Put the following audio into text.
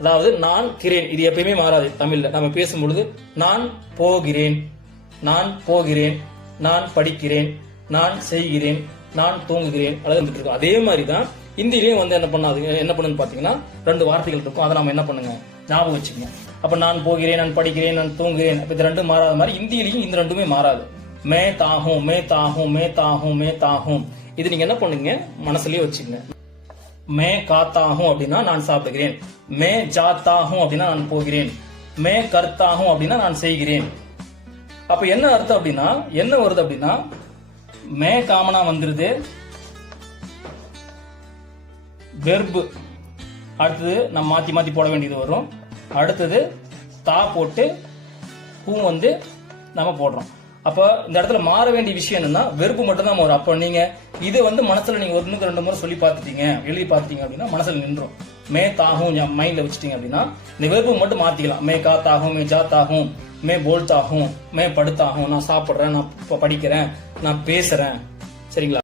அதாவது நான் கிரேன், இது எப்பயுமே மாறாது தமிழ்ல. நம்ம பேசும்பொழுது நான் போகிறேன், நான் போகிறேன், நான் படிக்கிறேன், நான் செய்கிறேன், நான் தூங்குகிறேன். அதாவது அதே மாதிரி தான் இந்தியிலையும் வந்து என்ன பண்ணுன்னு பாத்தீங்கன்னா 2 வார்த்தைகள் இருக்கும். அதை நம்ம என்ன பண்ணுங்க, ஞாபகம் வச்சுக்கோங்க. அப்ப நான் போகிறேன், நான் படிக்கிறேன், நான் தூங்குகிறேன், அப்ப இது 2 மாறாத மாதிரி இந்தியிலையும் இந்த 2மே மாறாது. மே தாகும், மே தாகும், மே தாகும், மே தாகும். இது நீங்க என்ன பண்ணுங்க, மனசுலயே வச்சுக்கங்க. மே காத்தாகும் அப்படின்னா நான் சாப்பிடுகிறேன், மே ஜாத்தாகும் அப்படின்னா நான் போகிறேன், மே கர்த்தாகும் அப்படின்னா நான் செய்கிறேன். அப்ப என்ன அர்த்தம் அப்படின்னா, என்ன வருது அப்படின்னா, மே காமனா வந்துருது, வெர்பு அடுத்தது நம்ம மாத்தி மாத்தி போட வேண்டியது வரும். அடுத்தது தா போட்டு பூ வந்து நம்ம போடுறோம். அப்ப இந்த இடத்துல மாற வேண்டிய விஷயம் என்னன்னா, வெறுப்பு மட்டும் தான் வரும். அப்ப நீங்க இது வந்து மனசுல நீங்க 1-2 முறை சொல்லி பார்த்துட்டீங்க, எழுதி பார்த்துட்டீங்க அப்படின்னா மனசுல நின்றும். மே தாகும் மைண்ட்ல வச்சுட்டீங்க அப்படின்னா இந்த வெறுப்பு மட்டும் மாத்திக்கலாம். மே காத்தாகும், மே ஜாத்தாகும், மே போல்தாகும், மே படுத்தாகும், நான் சாப்பிடுறேன், நான் படிக்கிறேன், நான் பேசுறேன். சரிங்களா?